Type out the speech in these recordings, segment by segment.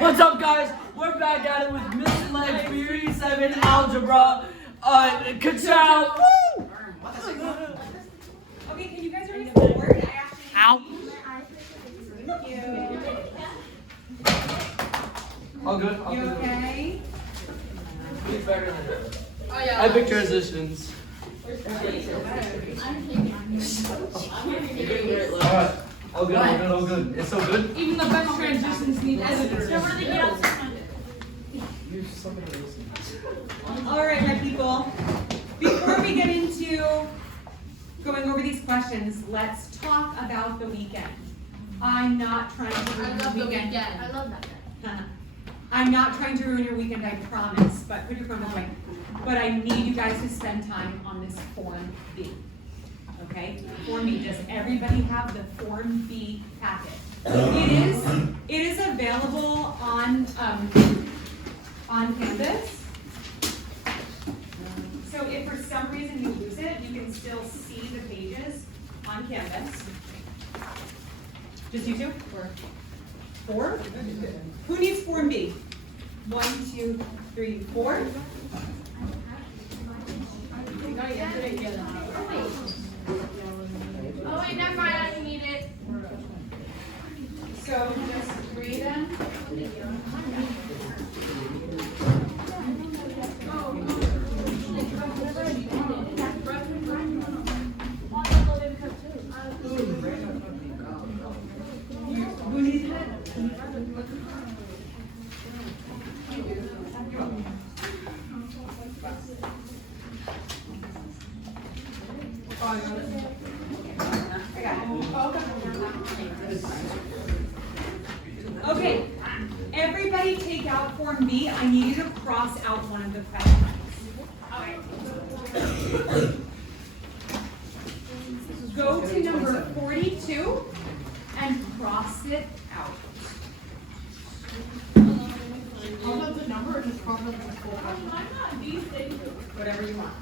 What's up, guys? We're back at it with Miss Leg 37 Algebra. Ka-chow! Woo! Okay, can you guys ready forward? Ow! Thank you. All good? You okay? He's better than her. Epic transitions. Alright. All good, all good, all good. It's so good? Even the best transitions need editors. All right, my people. Before we get into going over these questions, let's talk about the weekend. I'm not trying to ruin your weekend. I love that guy. I'm not trying to ruin your weekend, I promise. But put your phone away. But I need you guys to spend time on this Form B. Okay? Form B. Does everybody have the Form B packet? It is available on Canvas. So if for some reason you lose it, you can still see the pages on Canvas. Just you two? Or 4? Who needs Form B? 1, 2, 3, 4. Oh wait, never mind, I don't need it. So just 3 then. Who needs it? Okay, everybody take out Form B. I need you to cross out one of the questions. Go to number 42 and cross it out. I'll put the number or just cross out the full question? Whatever you want.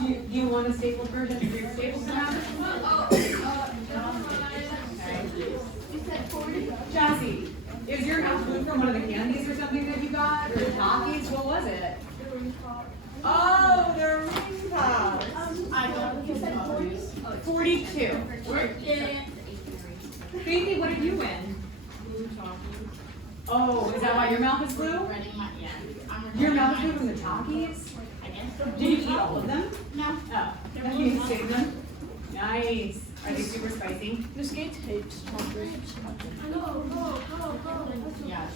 Do you want a stapled version? Do you stapled now? Jazzy, is your mouth blue from one of the candies or something that you got? Or Takis? What was it? Oh, the ring pops. I don't. You said 40? 42. Baby, what did you win? Blue chocolate. Oh, is that why your mouth is blue? Your mouth is blue from the Takis? I guess so. Did you eat all of them? No. Oh, you saved them? Nice. Are they super spicy? This game takes chocolate. Yeah.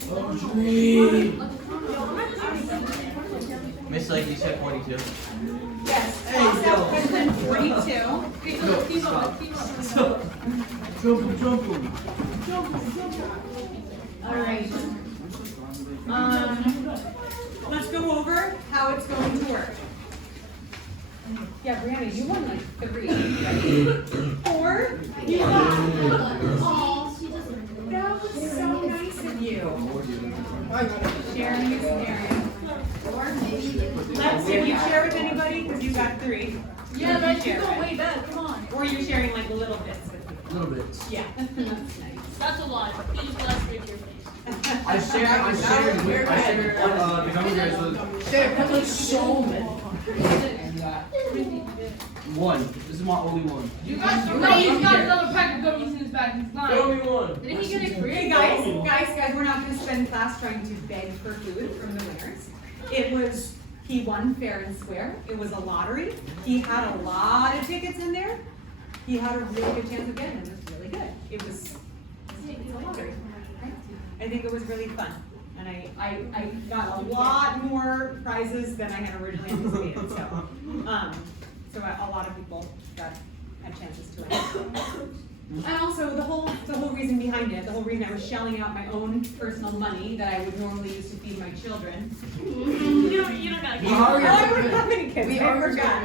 Miss Leg, you said 42. Yes. Cross out question 42. Jump. All right. Let's go over how it's going to work. Yeah, Brianna, you won like 3. Ready? 4. You got. That was so nice of you. Sharing is caring. Let's see. You share with anybody because you got 3. Yeah, but you share go it. way back. Come on. Or you're sharing like little bits with people. Little bits. Yeah, that's nice. That's a lot. You just got straight to your face. I shared one, the gummy bears with so many. one. This is my only one. You guys he's got another pack of gummies in his bag. He's not. Only one. Did he get it free? Hey guys, we're not going to spend class trying to beg for food from the winners. He won fair and square. It was a lottery. He had a lot of tickets in there. He had a really good chance of getting them. It was really good. It was a lottery. I think it was really fun. And I got a lot more prizes than I had originally anticipated. So a lot of people had chances to win. And also the whole reason behind it, the whole reason I was shelling out my own personal money that I would normally use to feed my children. You don't got kids. I don't have any kids. I forgot.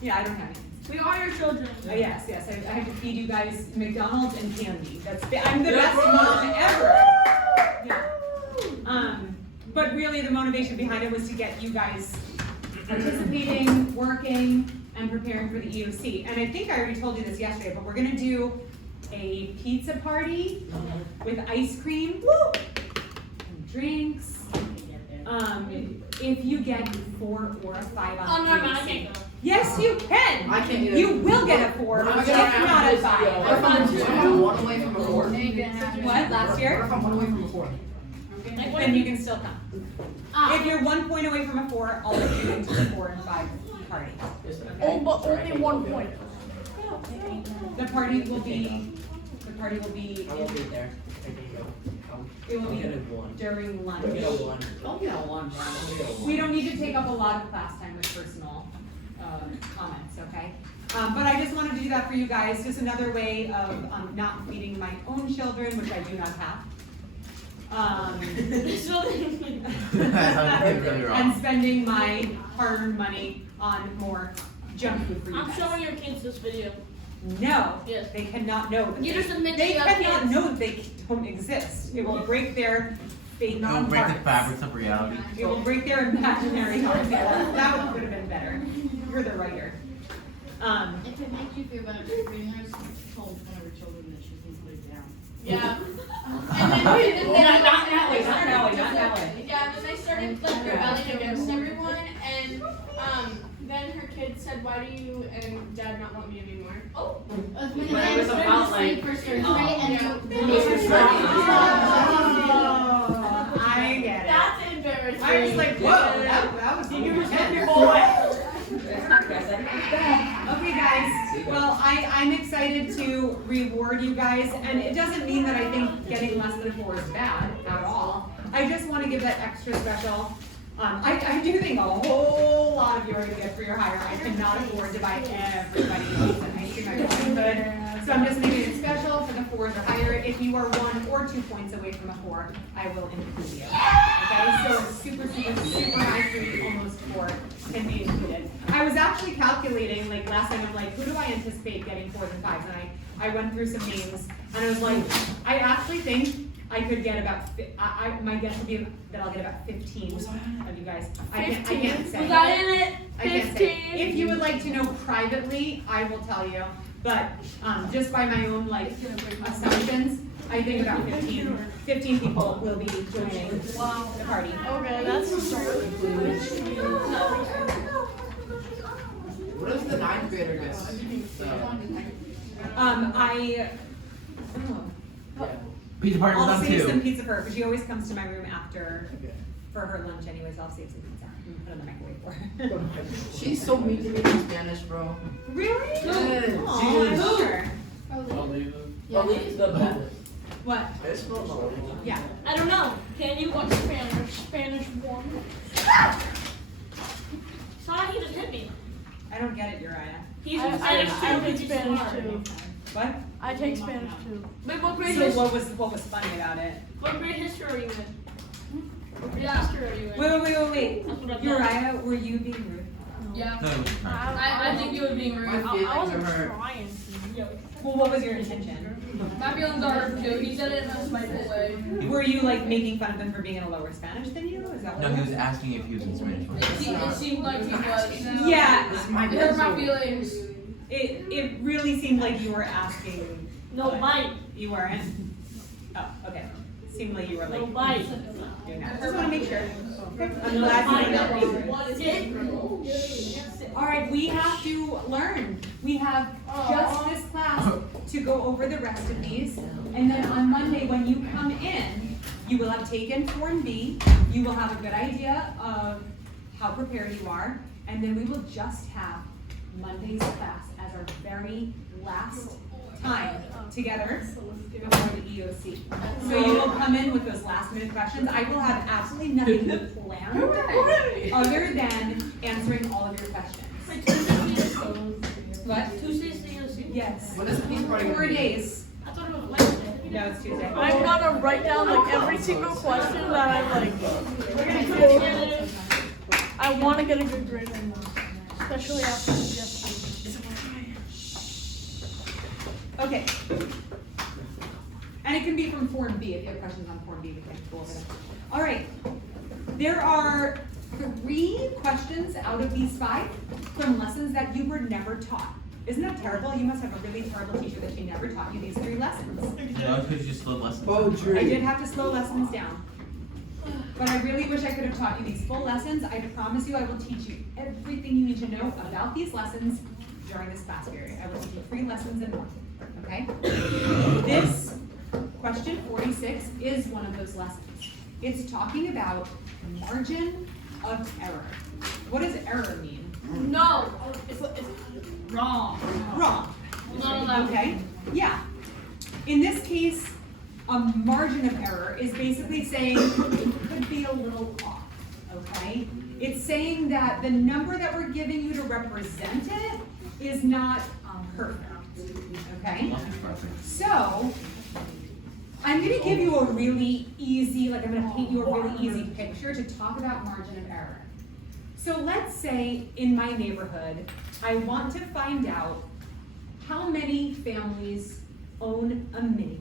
Yeah, I don't have any. We are your children. Yes. I have to feed you guys McDonald's and candy. I'm the best mom ever. Yeah. But really the motivation behind it was to get you guys participating, working, and preparing for the EOC. And I think I already told you this yesterday, but we're gonna do a pizza party with ice cream and drinks. If you get 4 or a 5 on Oh, no, I EOC. can't go. Yes, you can. I can't either. You will get a 4, I'm if gonna not have a this 5. I'm 1 away from a 4. What, last What year? if I'm 1 away from a 4? Then you can still come. If you're 1 point away from a 4, I'll let you into the 4 and 5 party. Oh, but only 1 point. The party will be, I won't be there. it will I'll be get a 1. during lunch. I'll get a 1. Don't get a 1, Brian. I'll get a 1. We don't need to take up a lot of class time with personal comments, okay? But I just wanted to do that for you guys, just another way of not feeding my own children, which I do not have. And spending my hard-earned money on more junk food for you I'm guys. showing your kids this video. No, Yes. they cannot know that You just admit they you have cannot kids. know that they don't exist. It will break their fake It will break the hearts. fabrics of reality. It will break their imaginary hearts. That would have been better. You're the writer. If it makes you feel better, Greeners told one of her children that she can put it down. Yeah. Not that way, not that way, not that way. Yeah, then they started like rebelling against everyone, and then her kid said, "Why do you and Dad not want me anymore?" Oh, When But it was about, like, for surgery and yeah. the neighbors I get it. That's embarrassing. I was like, whoa, that was Okay, guys. Well, I'm excited to reward you guys, and it doesn't mean that I think getting less than 4 is bad at all. I just want to give that extra special. I do think a whole lot of you are going to get for your hire. I cannot afford to buy everybody an ice cream. I could. So I'm just making it special for the 4s or higher. If you are 1 or 2 points away from a 4, I will include you. Okay, so super high food, almost 4 can be included. I was actually calculating, like last time, I'm like, who do I anticipate getting 4s and 5s? And I went through some names, and I was like, I actually think I could get about, my guess would be that I'll get about 15 of you guys. I can't say. Was I in it? I can't say. 15. If you would like to know privately, I will tell you. But just by my own like assumptions, I think about 15 people will be joining the party. Okay, that's a start. What does the 9th grader get? Pizza party with I'll them save some too. pizza for her, because she always comes to my room after, for her lunch anyways. I'll save some pizza and put it in the microwave for her. She's so mean to me in Spanish, bro. Really? Yes. Aw, I'm sure. Believe the best. What? I spelled Molly. Yeah. I don't know. Can you watch Spanish? Spanish 1. Sorry, he just hit me. I don't get it, Uriah. He's I in Spanish take too. Spanish too. What? I take Spanish too. Wait, what grade So history? what was funny about it? What grade history are you in? What grade history are you in? Wait. That's what I've done. Uriah, were you being rude? Yeah. No, I think you would be rude. I wasn't her. trying to. Well, what was your intention? My feelings are hurt too. He said it in a spiteful way. Were you like making fun of him for being in a lower Spanish than you? Is that what no, it he was? was asking if he was in Spanish. It seemed like he was. Yeah, This is my It hurt my pencil. feelings. it really seemed like you were asking. No bite. You weren't? Oh, okay. Seemed like you were like. No bite. doing that. Just want to make sure. Okay. I'm glad you know that. What is it? All right, we have to learn. We have just this class to go over the rest of these. And then on Monday, when you come in, you will have taken Form B. You will have a good idea of how prepared you are. And then we will just have Monday's class as our very last time together before the EOC. So you will come in with those last minute questions. I will have absolutely nothing planned other than answering all of your questions. Wait, Tuesday's the What? Tuesday's the EOC? Yes. What is the pizza party? 4 days. I thought it was Wednesday. No, it's Tuesday. I'm gonna write down like every single question that I'm like, We're gonna put it together. I want to get a good grade in them, especially after yesterday. Okay. And it can be from Form B. If you have questions on Form B, we can go over them. All right. There are 3 questions out of these 5 from lessons that you were never taught. Isn't that terrible? You must have a really terrible teacher that she never taught you these 3 lessons. No, because you slowed lessons. I did have to slow lessons down. But I really wish I could have taught you these full lessons. I promise you I will teach you everything you need to know about these lessons during this class period. I will teach you 3 lessons and more, okay? This question 46 is one of those lessons. It's talking about margin of error. What does error mean? No. It's Wrong. Wrong. not allowed. Okay, yeah. In this case, a margin of error is basically saying it could be a little off, okay? It's saying that the number that we're giving you to represent it is not perfect, okay? Nothing's perfect. So, I'm gonna give you a really easy, I'm gonna paint you a really easy picture to talk about margin of error. So let's say in my neighborhood, I want to find out how many families own a minivan.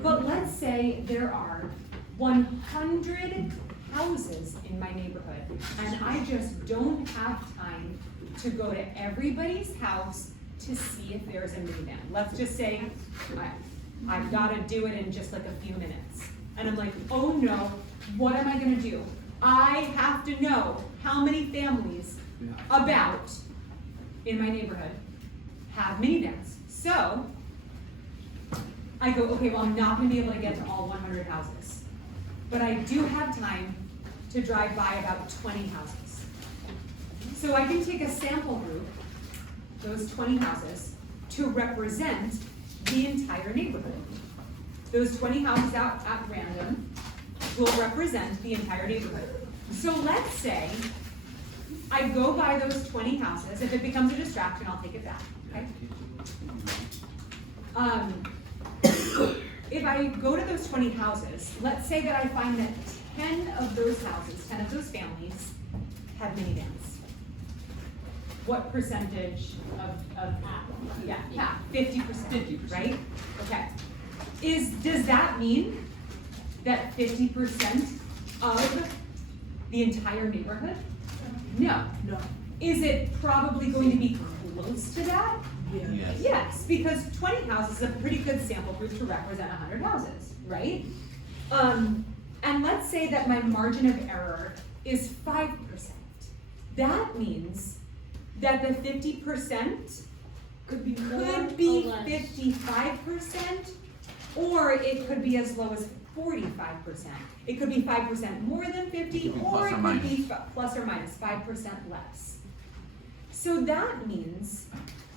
But let's say there are 100 houses in my neighborhood, and I just don't have time to go to everybody's house to see if there's a minivan. Let's just say I've gotta do it in just like a few minutes. And I'm like, oh no, what am I gonna do? I have to know how many families about in my neighborhood have minivans. So, I go, okay, well, I'm not gonna be able to get to all 100 houses. But I do have time to drive by about 20 houses. So I can take a sample group, those 20 houses, to represent the entire neighborhood. Those 20 houses out at random will represent the entire neighborhood. So let's say I go by those 20 houses. If it becomes a distraction, I'll take it back, okay? If I go to those 20 houses, let's say that I find that 10 of those houses, 10 of those families have minivans. What percentage of half? 50%, right? Okay. Does that mean that 50% of the entire neighborhood? No. No. Is it probably going to be close to that? Yes. Yes, because 20 houses is a pretty good sample group to represent 100 houses, right? And let's say that my margin of error is 5%. That means that the 50% Could be more could or be less. 55%, or it could be as low as 45%. It could be 5% more than 50, It could be or plus it or could be minus. plus or minus 5% less. So that means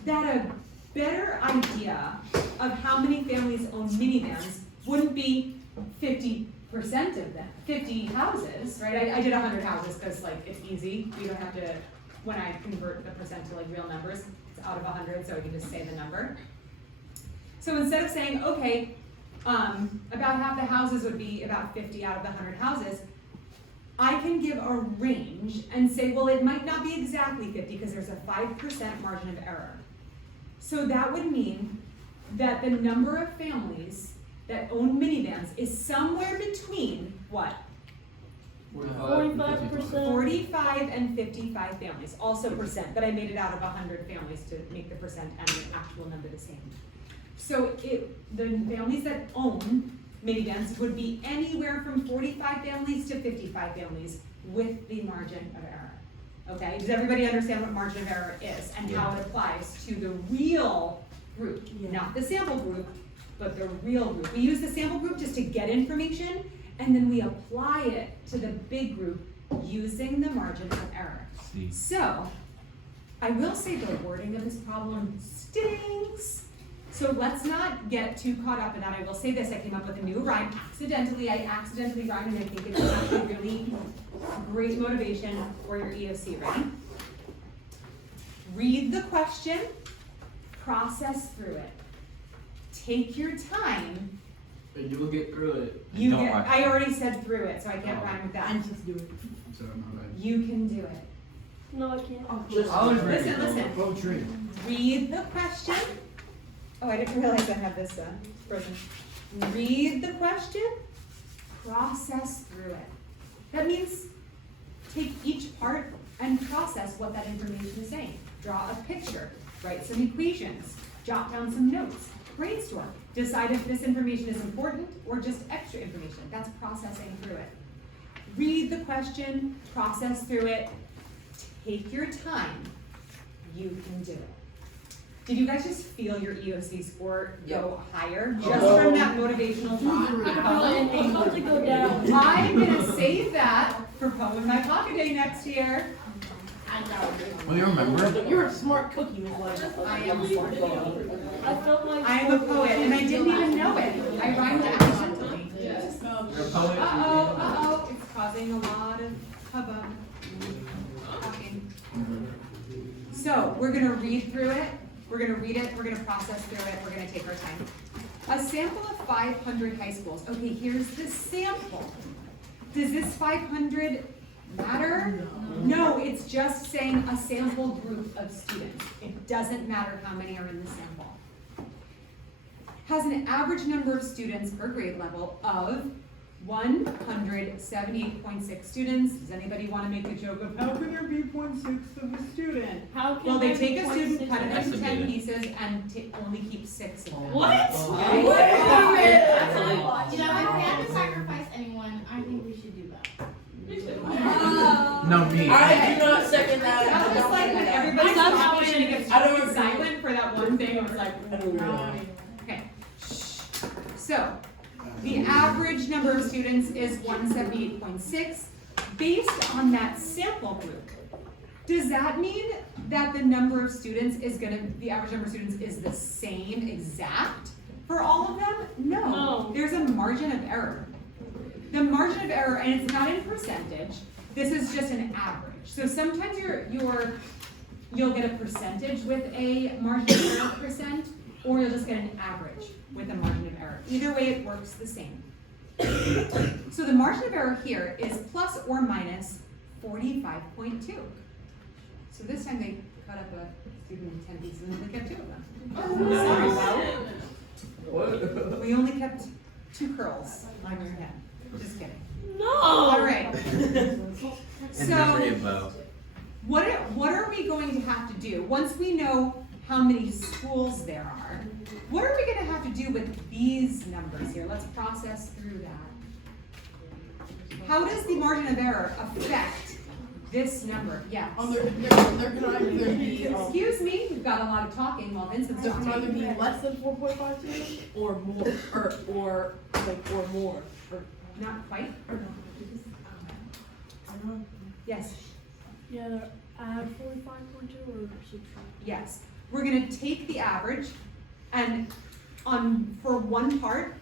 that a better idea of how many families own minivans wouldn't be 50% of them, 50 houses, right? I did 100 houses because it's easy. You don't have to, when I convert the percent to real numbers, it's out of 100, so I can just say the number. So instead of saying, okay, about half the houses would be about 50 out of the 100 houses, I can give a range and say, well, it might not be exactly 50 because there's a 5% margin of error. So that would mean that the number of families that own minivans is somewhere between what? 45%. 45 and 55 families, also percent, but I made it out of 100 families to make the percent and the actual number the same. So the families that own minivans would be anywhere from 45 families to 55 families with the margin of error. Okay, does everybody understand what margin of error is and how it applies to the real group? Not the sample group, but the real group. We use the sample group just to get information, and then we apply it to the big group using the margin of error. See. So, I will say the wording of this problem stinks. So let's not get too caught up in that. I will say this, I came up with a new rhyme accidentally. I accidentally rhymed, and I think it's actually really great motivation for your EOC. Ready? Read the question, process through it. Take your time. And you will get through it. Don't rhyme. I already said through it, so I can't rhyme with that. Just do it. I'm sorry, my bad. You can do it. No, I can't. Listen. Poetry. Read the question. Oh, I didn't realize I had this frozen. Read the question, process through it. That means take each part and process what that information is saying. Draw a picture, write some equations, jot down some notes, brainstorm, decide if this information is important or just extra information. That's processing through it. Read the question, process through it, take your time. You can do it. Did you guys just feel your EOC score go higher just from that motivational talk? I'll probably go down. I'm gonna save that for Poem in My Pocket Day next year. Well, you remember? You're a smart cookie, Miss Light. I am a smart poet. I felt like I am a poet, and I didn't even know it. I rhymed accidentally. You're a poet. Uh-oh, it's causing a lot of hubbub. Talking. So, we're gonna read through it, we're gonna read it, we're gonna process through it, we're gonna take our time. A sample of 500 high schools. Okay, here's the sample. Does this 500 matter? No, it's just saying a sample group of students. It doesn't matter how many are in the sample. Has an average number of students per grade level of 178.6 students. Does anybody want to make a joke of how can there be 0.6 of a student? how can Well, they I take be a student, 0.6? cut it into 10 Estimated. pieces, and only keep 6 of them. What? Okay? You know, if we had to sacrifice anyone, I think we should do that. No, me. I do not second that. That was just like when everybody's Stop talking and it talking. gets I don't really agree. silent for that one thing, I was like, okay. So, the average number of students is 178.6 based on that sample group. Does that mean that the number of students is the average number of students is the same exact for all of them? No. There's a margin of error. The margin of error, and it's not in percentage, this is just an average. So sometimes you'll get a percentage with a margin of error percent, or you'll just get an average with a margin of error. Either way, it works the same. So the margin of error here is plus or minus 45.2. So this time they cut up a student in 10 pieces and they kept 2 of them. Sorry, Bo. We only kept 2 curls on your head. Just kidding. No. All right. And memory So of Bo. what are we going to have to do once we know how many schools there are? What are we going to have to do with these numbers here? Let's process through that. How does the margin of error affect this number? Yes. There can either be, Excuse me, we've got a lot of talking while Vincent's there can either talking. be less than 4.52 or more, or more, or Not quite? Yes. Yeah, add 45.2 or subtract. Yes. We're gonna take the average and for one part,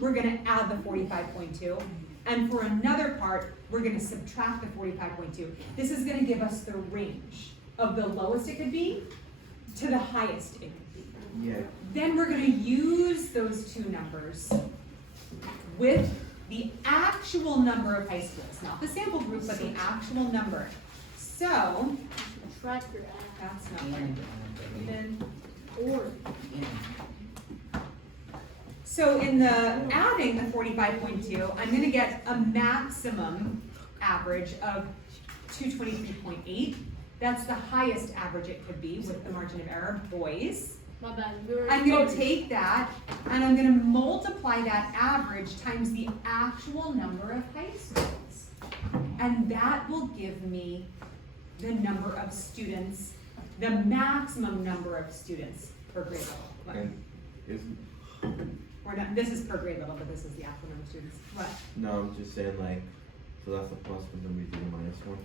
we're gonna add the 45.2. And for another part, we're gonna subtract the 45.2. This is gonna give us the range of the lowest it could be to the highest it could be. Yeah. Then we're gonna use those 2 numbers with the actual number of high schools, not the sample group, but the actual number. So, Subtract your that's not right. Even or. So in the adding the 45.2, I'm gonna get a maximum average of 223.8. That's the highest average it could be with the margin of error, boys. My bad. I'm gonna take that and I'm gonna multiply that average times the actual number of high schools. And that will give me the number of students, the maximum number of students per grade level. And is, Or not, this is per grade level, but this is the actual number of students. What? no, I'm just saying like, so that's the plus one, then we do the minus one.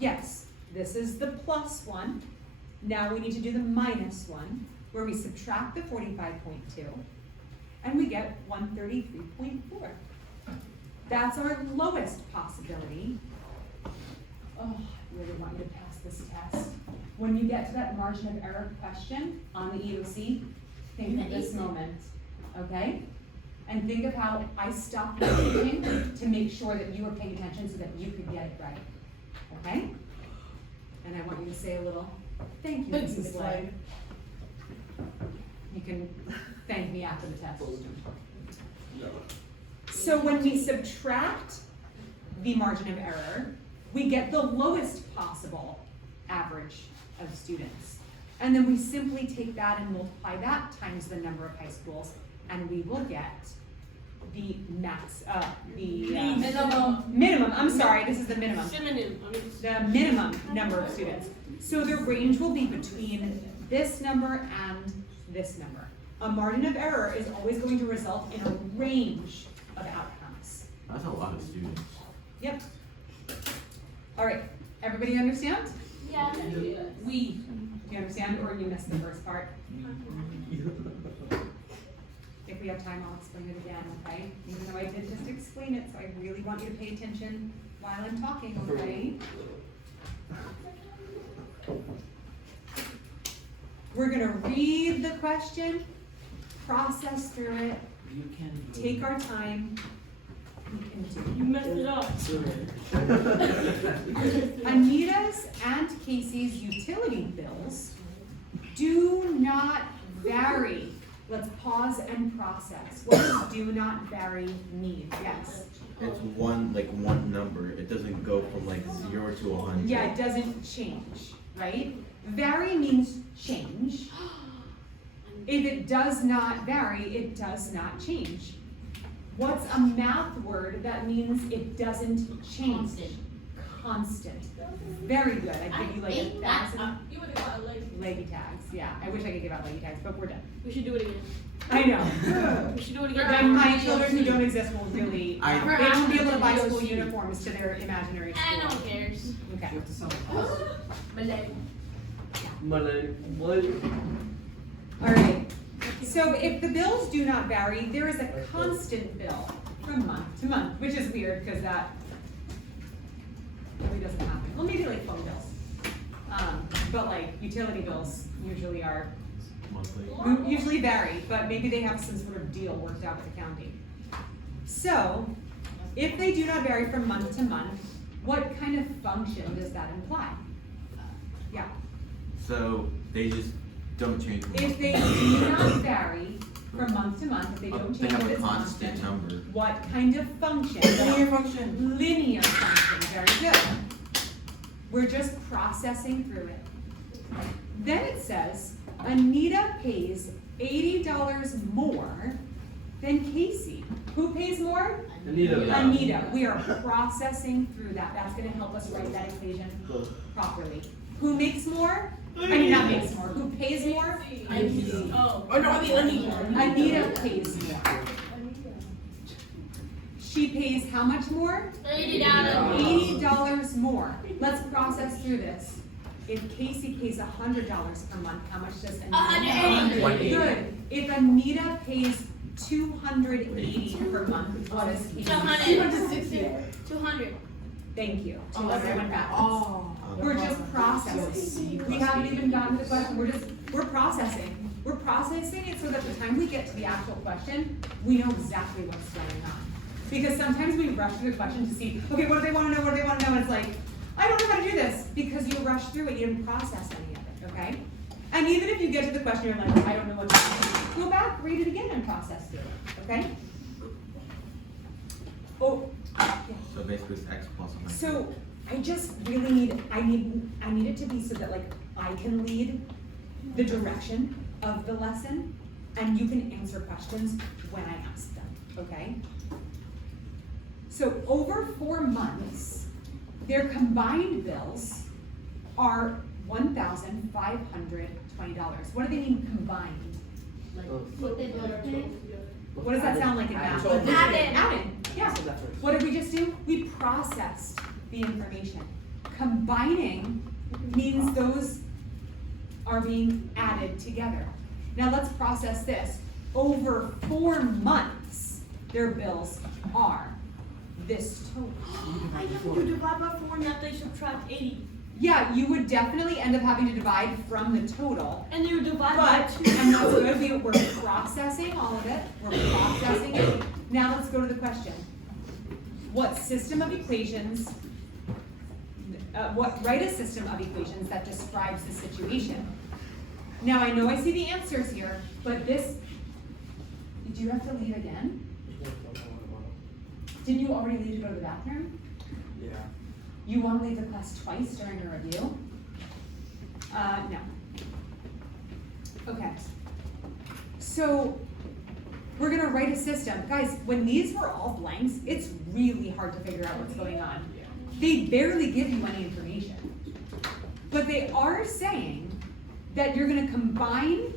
Yes, this is the plus one. Now we need to do the minus one, where we subtract the 45.2, and we get 133.4. That's our lowest possibility. Oh, I really want you to pass this test. When you get to that margin of error question on the EOC, think of this moment, okay? And think of how I stopped my teaching to make sure that you were paying attention so that you could get it right, okay? And I want you to say a little, thank you, Mrs. Slade. You can thank me after the test. So when we subtract the margin of error, we get the lowest possible average of students. And then we simply take that and multiply that times the number of high schools, and we will get the minimum, I'm sorry, this is the minimum. The minimum number of students. So the range will be between this number and this number. A margin of error is always going to result in a range of outcomes. That's a lot of students. Yep. All right, everybody understand? Yeah. Do you understand, or you missed the first part? If we have time, I'll explain it again, okay? Even though I did just explain it, so I really want you to pay attention while I'm talking, okay? We're gonna read the question, process through it, take our time. You messed it up. Anita's and Casey's utility bills do not vary. Let's pause and process. What does do not vary mean? Yes. It's one number. It doesn't go from like 0 to 100. Yeah, it doesn't change, right? Vary means change. If it does not vary, it does not change. What's a math word that means it doesn't change? Constant. Very good. I give you like 1,000 You would have got a lazy. leggy tags. Yeah, I wish I could give out leggy tags, but we're done. We should do it again. I know. We should do it And again. my children who don't exist will really, I- they won't be able to buy school uniforms to their imaginary And no school. one cares. Okay. All right. So if the bills do not vary, there is a constant bill from month to month, which is weird because that really doesn't happen. Well, maybe like phone bills. But like utility bills usually are, Monthly. usually vary, but maybe they have some sort of deal worked out with the county. So if they do not vary from month to month, what kind of function does that imply? Yeah. So they just don't change. from If month they to month. do not vary from month to month, if they don't They change have it a as constant constant, number. what kind of function? Linear function. Linear function, very good. We're just processing through it. Then it says, Anita pays $80 more than Casey. Who pays more? Anita. Anita. We are processing through that. That's gonna help us write that equation properly. Who makes more? I mean, not makes more. Who pays more? Oh. Oh no, I mean Anita. Anita pays more. She pays how much more? $80 more. Let's process through this. If Casey pays $100 per month, how much does Anita? $180. Good. If Anita pays $280 per month, what is Casey? 200. Thank you. Oh, I went backwards. Oh. We're just processing. We haven't even gotten to the question. We're processing. We're processing it so that the time we get to the actual question, we know exactly what's going on. Because sometimes we rush through the question to see, okay, what do they want to know? What do they want to know? And it's like, I don't know how to do this because you rushed through it. You didn't process any of it, okay? And even if you get to the question, you're like, I don't know what to do. Go back, read it again, and process through it, okay? Oh, yeah. So basically it's X plus 100. So I just really need it to be so that like I can lead the direction of the lesson and you can answer questions when I ask them, okay? So over 4 months, their combined bills are $1,520. What do they mean combined? What does that sound like in math? Added, yeah. What did we just do? We processed the information. Combining means those are being added together. Now let's process this. Over 4 months, their bills are this total. I know you divide by 4 and that they subtract 80. Yeah, you would definitely end up having to divide from the total. And you divide by But, 2. and that's good, we're processing all of it, we're processing it. Now let's go to the question. What system of equations, write a system of equations that describes the situation. Now I know I see the answers here, but this, did you have to leave again? Didn't you already leave to go to the bathroom? Yeah. You wanna leave the class twice during a review? No. Okay. So, we're gonna write a system. Guys, when these were all blanks, it's really hard to figure out what's going on. They barely give you any information. But they are saying that you're gonna combine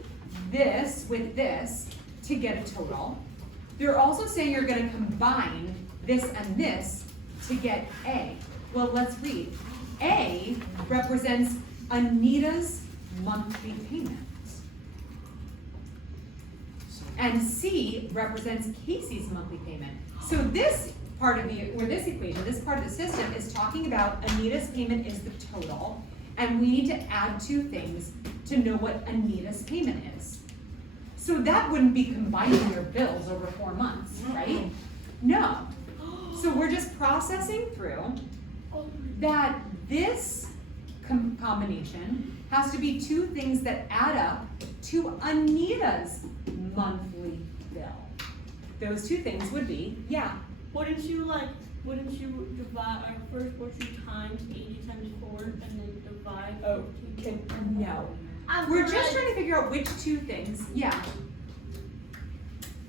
this with this to get a total. They're also saying you're gonna combine this and this to get A. Well, let's read. A represents Anita's monthly payment. And C represents Casey's monthly payment. So this part of the, or this equation, this part of the system is talking about Anita's payment is the total, and we need to add two things to know what Anita's payment is. So that wouldn't be combining your bills over 4 months, right? No. So we're just processing through that this combination has to be two things that add up to Anita's monthly bill. Those two things would be, yeah. Wouldn't you divide our first portion times 80 times 4 and then divide? Oh, 14? no. We're just trying to figure out which two things, yeah.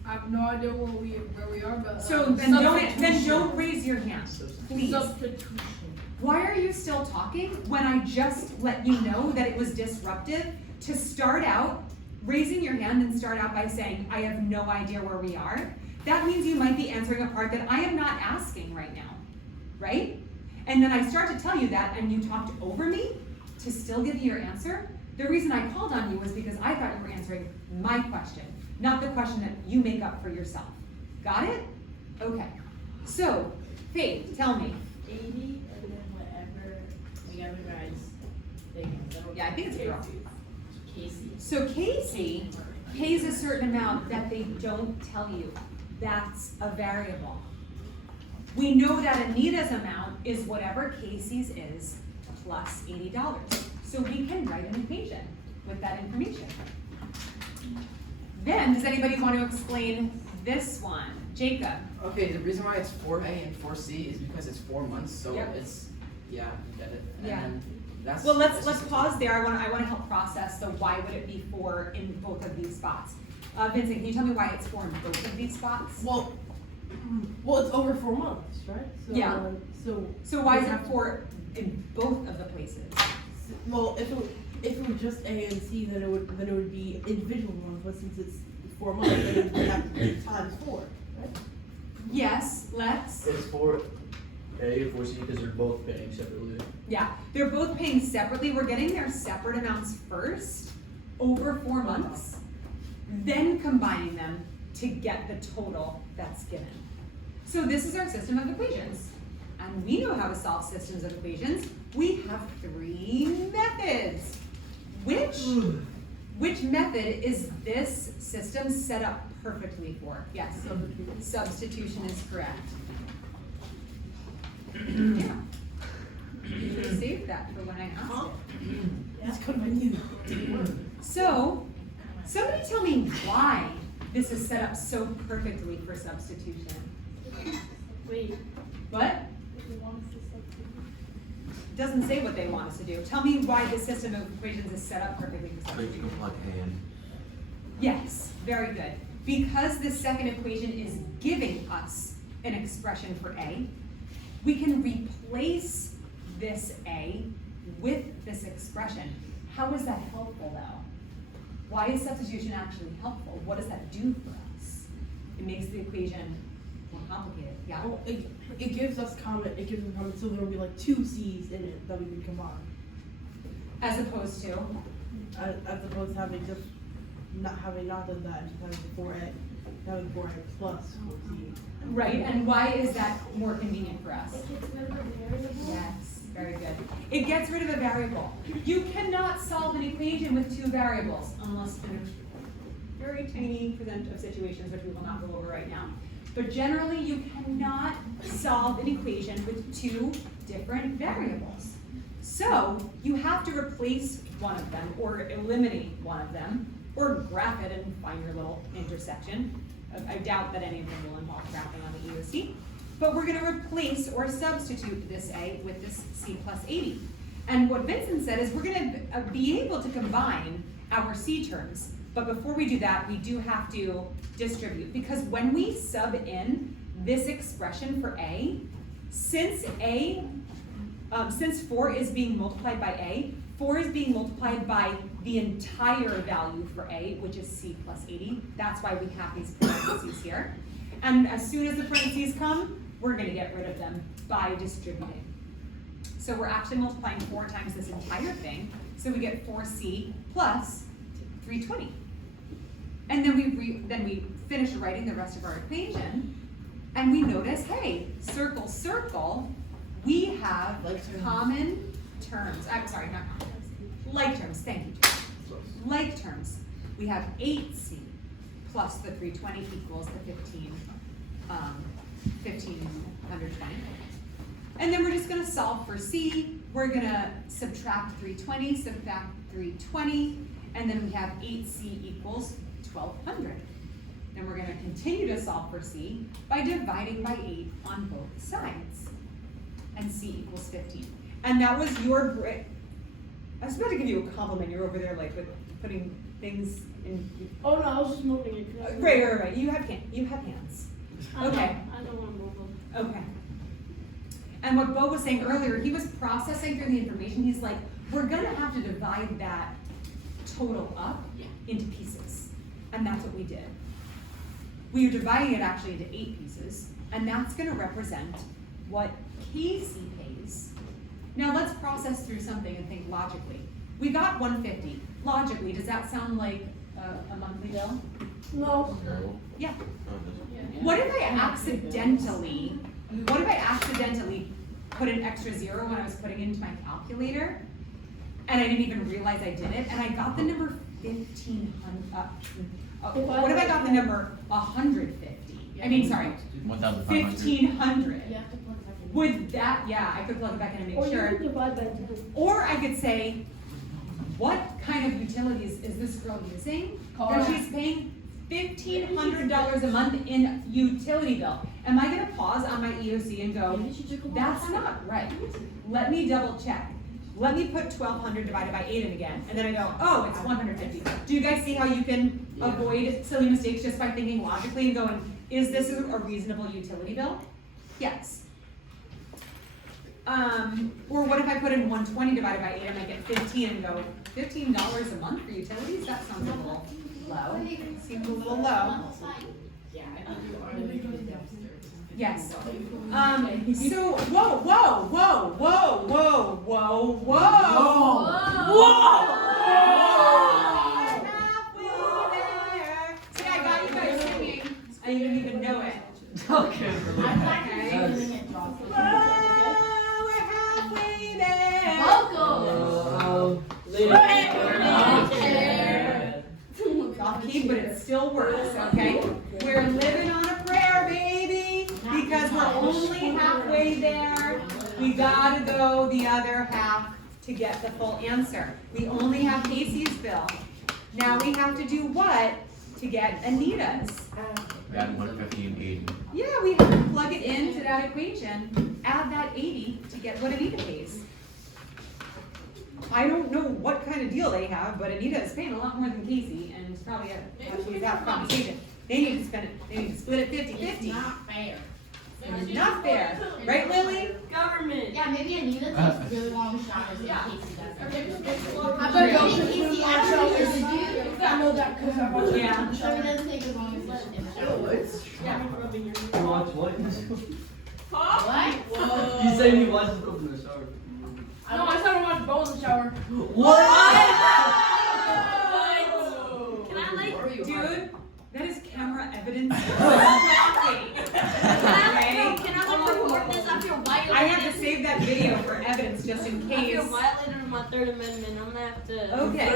I have no idea where we are, but. So then don't raise your hand, please. Substitution. Why are you still talking when I just let you know that it was disruptive to start out raising your hand and start out by saying, I have no idea where we are? That means you might be answering a part that I am not asking right now, right? And then I start to tell you that and you talked over me to still give me your answer. The reason I called on you was because I thought you were answering my question, not the question that you make up for yourself. Got it? Okay. So, Faith, tell me. 80 and then whatever the other guys think. Yeah, I think it's a girl. Casey. So Casey pays a certain amount that they don't tell you. That's a variable. We know that Anita's amount is whatever Casey's is plus $80. So we can write an equation with that information. Then, does anybody want to explain this one? Jacob. Okay, the reason why it's 4A and 4C is because it's 4 months, so Yep. it's, yeah, you get it. And Yeah. then that's. Well, let's just- pause there. I want to help process the why would it be 4 in both of these spots. Vincent, can you tell me why it's 4 in both of these spots? Well, it's over 4 months, right? So, Yeah. So why is it 4 in both of the places? well, if it was just A and C, then it would be individual months. But since it's 4 months, then it would have to be times 4, right? Yes, let's. It's 4A and 4C because they're both paying separately. Yeah, they're both paying separately. We're getting their separate amounts first over 4 months, then combining them to get the total that's given. So this is our system of equations. And we know how to solve systems of equations. We have 3 methods. Which method is this system set up perfectly for? Yes. Substitution is correct. Yeah. You should have saved that for when I asked it. That's could have been you. So, somebody tell me why this is set up so perfectly for substitution. Wait, What? if you want us to substitute. Doesn't say what they want us to do. Tell me why the system of equations is set up perfectly for So you can substitution. plug A in. Yes, very good. Because the second equation is giving us an expression for A, we can replace this A with this expression. How is that helpful though? Why is substitution actually helpful? What does that do for us? It makes the equation more complicated, yeah? Well, it gives us comment. It gives us comment, so there will be like 2 C's in it that we can combine, As opposed to, as opposed to having just not done that and just having the 4A, having 4A plus 4C. right, and why is that more convenient for us? It gets rid of a variable. Yes, very good. It gets rid of a variable. You cannot solve an equation with 2 variables unless in a very tiny percent of situations, which we will not go over right now. But generally, you cannot solve an equation with 2 different variables. So you have to replace one of them or eliminate one of them or graph it and find your little intersection. I doubt that any of them will involve graphing on the EOC. but we're gonna replace or substitute this A with this C plus 80. And what Vincent said is we're gonna be able to combine our C terms, but before we do that, we do have to distribute, because when we sub in this expression for A, since 4 is being multiplied by A, 4 is being multiplied by the entire value for A, which is C plus 80. That's why we have these parentheses here. And as soon as the parentheses come, we're gonna get rid of them by distributing. So we're actually multiplying 4 times this entire thing, so we get 4C plus 320. And then we finish writing the rest of our equation, and we notice, hey, circle, circle, we have common terms. I'm sorry, not common. Like terms, thank you, Jay. Like terms. We have 8C plus the 320 equals the 1520. And then we're just gonna solve for C. We're gonna subtract 320, subtract 320, and then we have 8C equals 1200. And we're gonna continue to solve for C by dividing by 8 on both sides. And C equals 15. And that was your great. I was about to give you a compliment. You're over there like with putting things in. Oh no, I was just moving it. Right. You have hands. Okay. I don't want to move them. Okay. And what Bo was saying earlier, he was processing through the information. He's like, we're gonna have to divide that total up into pieces. And that's what we did. We are dividing it actually into 8 pieces, and that's gonna represent what Casey pays. Now let's process through something and think logically. We got 150. Logically, does that sound like a monthly bill? No. Yeah. What if I accidentally put an extra 0 when I was putting it into my calculator, and I didn't even realize I did it, and I got the number 1500, what if I got the number 150? I mean, sorry, 1500. You have to plug back in. Would that, yeah, I could plug it back in and Or make you sure. could divide by 2. Or I could say, what kind of utilities is this girl using? That she's paying $1,500 a month in utility bill. Am I gonna pause on my EOC and go, that's not right. Let me double check. Let me put 1200 divided by 8 in again, and then I go, oh, it's 150. Do you guys see how you can avoid silly mistakes just by thinking logically and going, is this a reasonable utility bill? Yes. Or what if I put in 120 divided by 8 and I get 15 and go, $15 a month for utilities? That sounds a little low. Seems a little low. Yes. So, whoa. See, I got you guys singing, and you didn't even know it. Okay. We're halfway there. Off key, but it still works, okay? We're living on a prayer, baby, because we're only halfway there. We gotta go the other half to get the full answer. We only have Casey's bill. Now we have to do what to get Anita's? Add 150 and 80. Yeah, we have to plug it into that equation, add that 80 to get what Anita pays. I don't know what kind of deal they have, but Anita is paying a lot more than Casey, and it's probably a conversation. They need to spend it. They need to split it 50-50. It's not fair. It's not fair, right, Lily? Government. Yeah, maybe Anita takes really long showers and Yeah. Casey doesn't. I'm But maybe Casey actually is a dude. I know that because I watched Yeah. So he doesn't take as long as Liz in the shower. Watch what? What? You said you watched it in the shower. No, I said I watched Bo in the shower. What? Can I like? Dude, that is camera evidence. Can I record this? I feel violated. I have to save that video for evidence just in I case. feel violated in my Third Amendment. I'm gonna have to. Okay.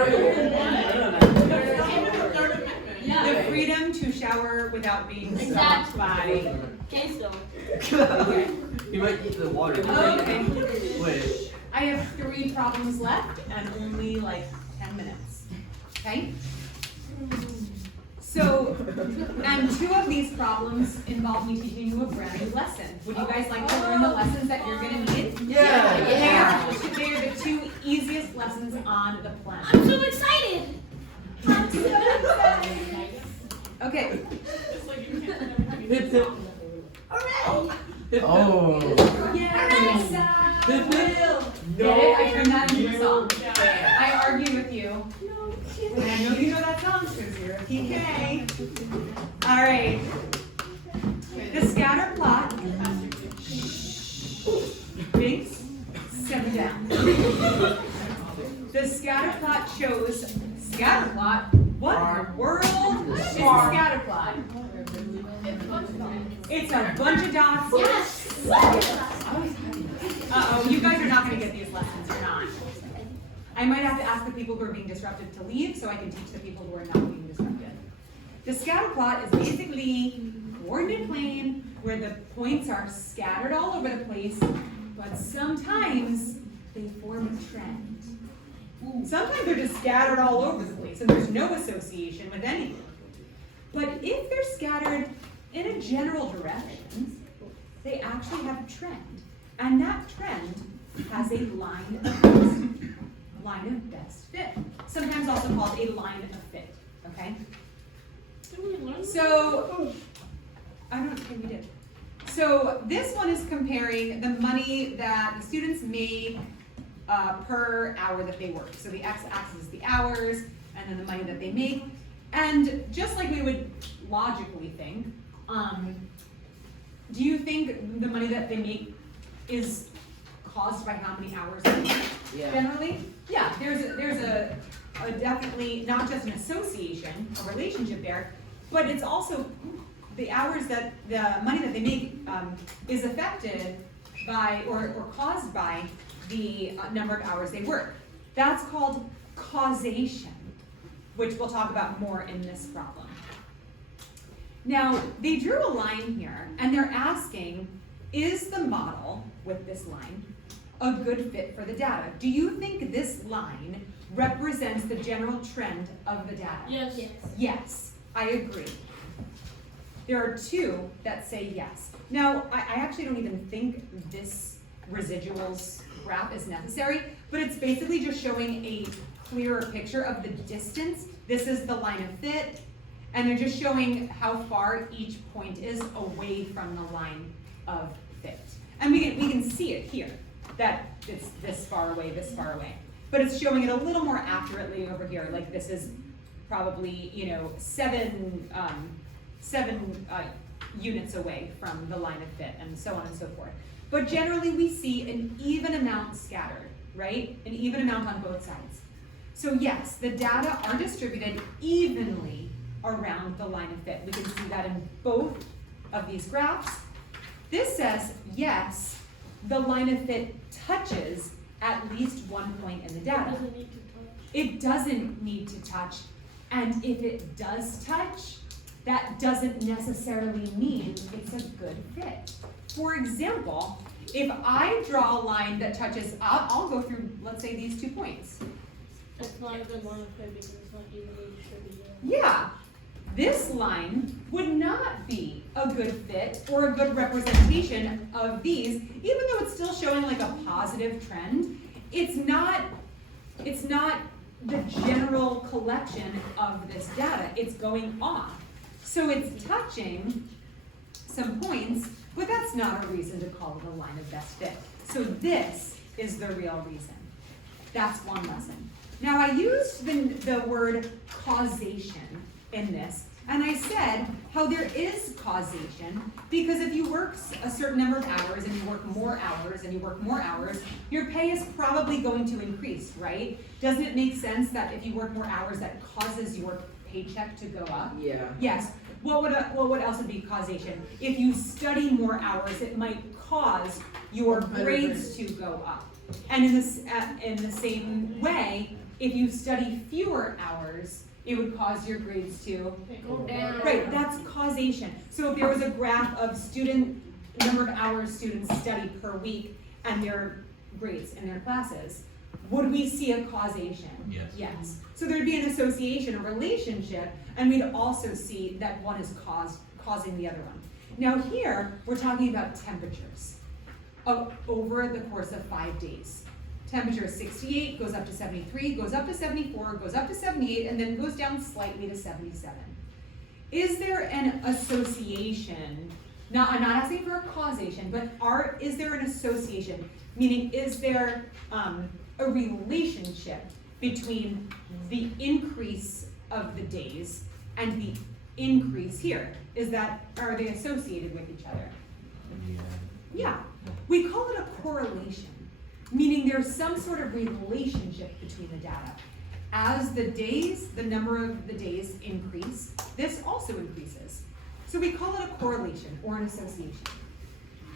Yeah. The freedom to shower without being stopped Exactly. by. Queso. Okay. You might eat the water. Okay. Wait. I have 3 problems left and only like 10 minutes. Okay? So And 2 of these problems involve me teaching you a brand new lesson. Would you guys like to learn the lessons that you're gonna need? Yeah. They are the 2 easiest lessons on the planet. I'm so excited! I'm so excited! Okay, Oh. yes, Will. Get it? I turned that into a song. I argue with you. And I know you know that song because you're a PK. All right. The scatter plot. Binks, sit down. The scatter plot shows scatter plot. What in the world is a scatter plot? It's a bunch of dots. Yes! Uh-oh, you guys are not going to get these lessons. You're not. I might have to ask the people who are being disrupted to leave so I can teach the people who are not being disrupted. The scatter plot is basically a coordinate plane where the points are scattered all over the place, but sometimes they form a trend. Sometimes they're just scattered all over the place and there's no association with anything. But if they're scattered in a general direction, they actually have a trend. And that trend has a line of best fit. Sometimes also called a line of fit, okay? So, I don't think we did. So this one is comparing the money that the students make per hour that they work. So the x-axis is the hours, and then the money that they make. And just like we would logically think, do you think the money that they make is caused by how many hours they work? Yeah. Generally? Yeah, there's a definitely not just an association, a relationship there, but it's also the hours that the money that they make is affected by or caused by the number of hours they work. That's called causation, which we'll talk about more in this problem. Now, they drew a line here, and they're asking, is the model with this line a good fit for the data? Do you think this line represents the general trend of the data? Yes. Yes, I agree. There are 2 that say yes. Now, I actually don't even think this residuals graph is necessary, but it's basically just showing a clearer picture of the distance. This is the line of fit, and they're just showing how far each point is away from the line of fit. And we can see it here, that it's this far away, but it's showing it a little more accurately over here. Like this is probably, 7 units away from the line of fit, and so on and so forth. But generally we see an even amount scattered, right? An even amount on both sides. So yes, the data are distributed evenly around the line of fit. We can see that in both of these graphs. This says, yes, the line of fit touches at least one point in the data. It doesn't need to touch, and if it does touch, that doesn't necessarily mean it's a good fit. For example, if I draw a line that touches, I'll go through, let's say, these 2 points. It's not a good line of fit because it's not evenly distributed. Yeah, this line would not be a good fit or a good representation of these, even though it's still showing like a positive trend. It's not the general collection of this data. It's going off. So it's touching some points, but that's not a reason to call it a line of best fit. So this is the real reason. That's one lesson. Now I used the word causation in this, and I said how there is causation because if you work a certain number of hours and you work more hours and you work more hours, your pay is probably going to increase, right? Doesn't it make sense that if you work more hours that causes your paycheck to go up? Yeah. Yes. What else would be causation? If you study more hours, it might cause your grades to go up. And in the same way, if you study fewer hours, it would cause your grades to go down. Right, that's causation. So if there was a graph of number of hours students study per week and their grades in their classes, would we see a causation? Yes. Yes. So there'd be an association, a relationship, and we'd also see that one is causing the other one. Now here, we're talking about temperatures over the course of 5 days. Temperature is 68, goes up to 73, goes up to 74, goes up to 78, and then goes down slightly to 77. Is there an association? Now, I'm not asking for a causation, but is there an association? Meaning, is there a relationship between the increase of the days and the increase here? Are they associated with each other? Yeah. We call it a correlation, meaning there's some sort of relationship between the data. As the number of the days increase, this also increases. So we call it a correlation or an association.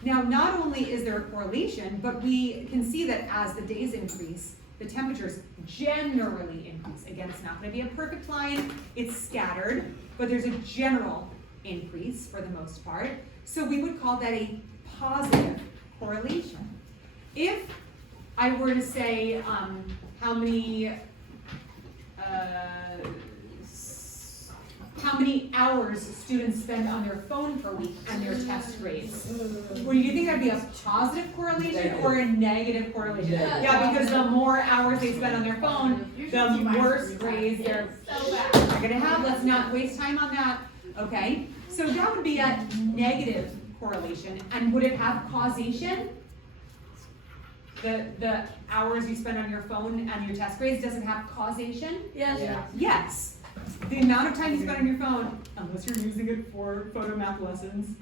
Now, not only is there a correlation, but we can see that as the days increase, the temperatures generally increase. Again, it's not going to be a perfect line, it's scattered, but there's a general increase for the most part. So we would call that a positive correlation. If I were to say how many hours students spend on their phone per week and their test grades, well, do you think that'd be a positive correlation or a negative correlation? Yeah, because the more hours they spend on their phone, the worse grades they're gonna have. Let's not waste time on that. Okay, so that would be a negative correlation. And would it have causation? The hours you spend on your phone and your test grades doesn't have causation? Yes. Yeah. Yes. The amount of time you spend on your phone, unless you're using it for photo math lessons,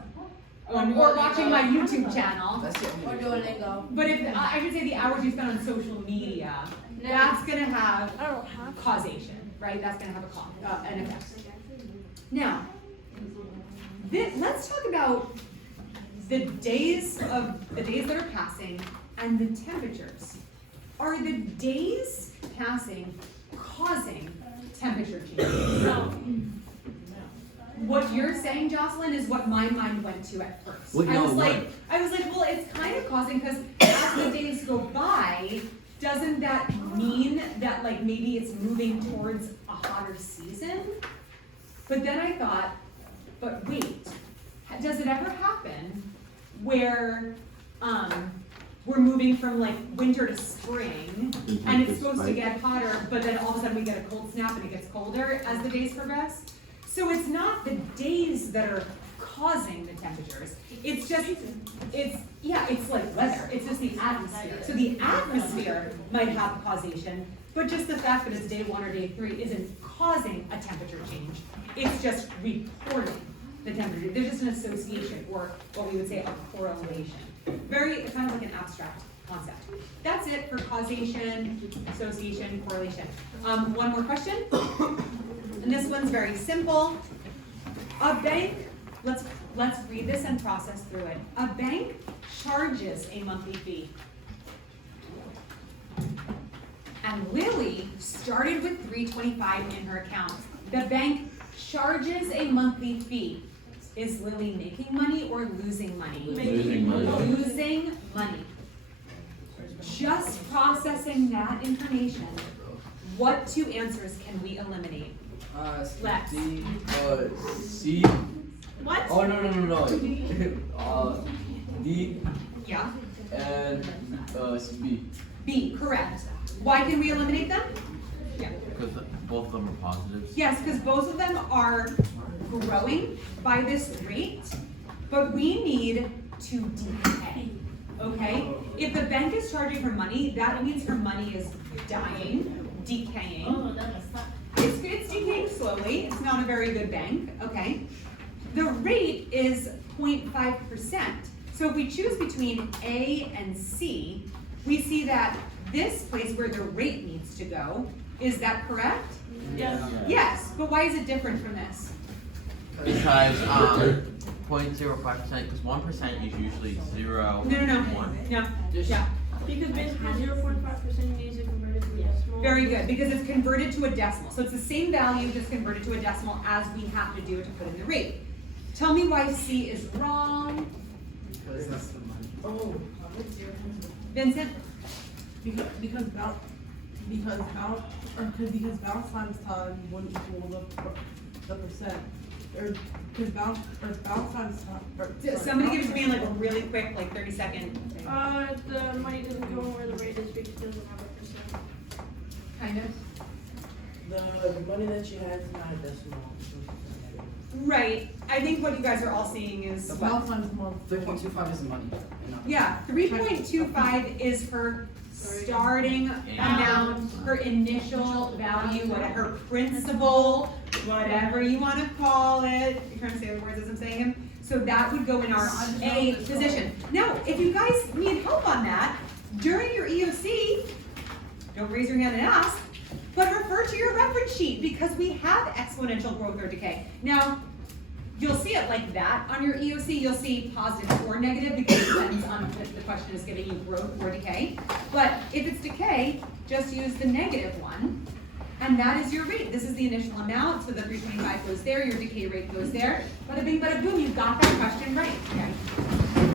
or watching my YouTube channel. That's it. Or Duolingo. But if I should say the hours you spend on social media, that's gonna have I don't have causation, right? That's gonna have an effect. Now, let's talk about the days that are passing and the temperatures. Are the days passing causing temperature changes? No. What you're saying, Jocelyn, is what my mind went to at first. Well, I no, was like, what? well, it's kind of causing, because as the days go by, doesn't that mean that like maybe it's moving towards a hotter season? But then I thought, but wait, does it ever happen where we're moving from like winter to spring and it's supposed to get hotter, but then all of a sudden we get a cold snap and it gets colder as the days progress? So it's not the days that are causing the temperatures. It's just, it's like weather. It's just the atmosphere. So the atmosphere might have causation, but just the fact that it's day 1 or day 3 isn't causing a temperature change. It's just reporting the temperature. There's just an association, or what we would say a correlation. Very, kind of like an abstract concept. That's it for causation, association, correlation. One more question. And this one's very simple. A bank, let's read this and process through it. A bank charges a monthly fee. And Lily started with $325 in her account. The bank charges a monthly fee. Is Lily making money or losing money? Losing money. Losing money. Just processing that information, what 2 answers can we eliminate? Lex. C. What? Oh no. D Yeah. and B. B, correct. Why can we eliminate them? Yeah. Because both of them are positives. Yes, because both of them are growing by this rate, but we need to decay, okay? If the bank is charging her money, that means her money is dying, decaying. Oh, that's not. It's decaying slowly, it's not a very good bank, okay? The rate is 0.5%. So if we choose between A and C, we see that this place where the rate needs to go, is that correct? Yes. Yes, but why is it different from this? Because 0.05%, because 1% is usually 0, No. 1. No, Just- yeah, Because basically 0.5% needs to convert it to a decimal. very good, because it's converted to a decimal. So it's the same value, just converted to a decimal as we have to do to put in the rate. Tell me why C is wrong. Because that's the money. Oh, Vincent? because because balance times time wouldn't equal the percent, because balance times time. Somebody give it to me in like a really quick, like 30-second thing. The money doesn't go where the rate is because it doesn't have a percent. Kind of. The money that she has is not a decimal. Right, I think what you guys are all seeing is, The balance times month. 3.25 is the money. yeah, 3.25 is her starting amount, her initial value, her principal, whatever you wanna call it. You're trying to say the words as I'm saying them? So that would go in our A position. Now, if you guys need help on that, during your EOC, don't raise your hand and ask, but refer to your reference sheet because we have exponential growth or decay. Now, you'll see it like that on your EOC. You'll see positive or negative because it depends on if the question is giving you growth or decay. But if it's decay, just use the negative one. And that is your rate. This is the initial amount, so the 325 goes there, your decay rate goes there. Bada bing, bada boom, you got that question right. Okay.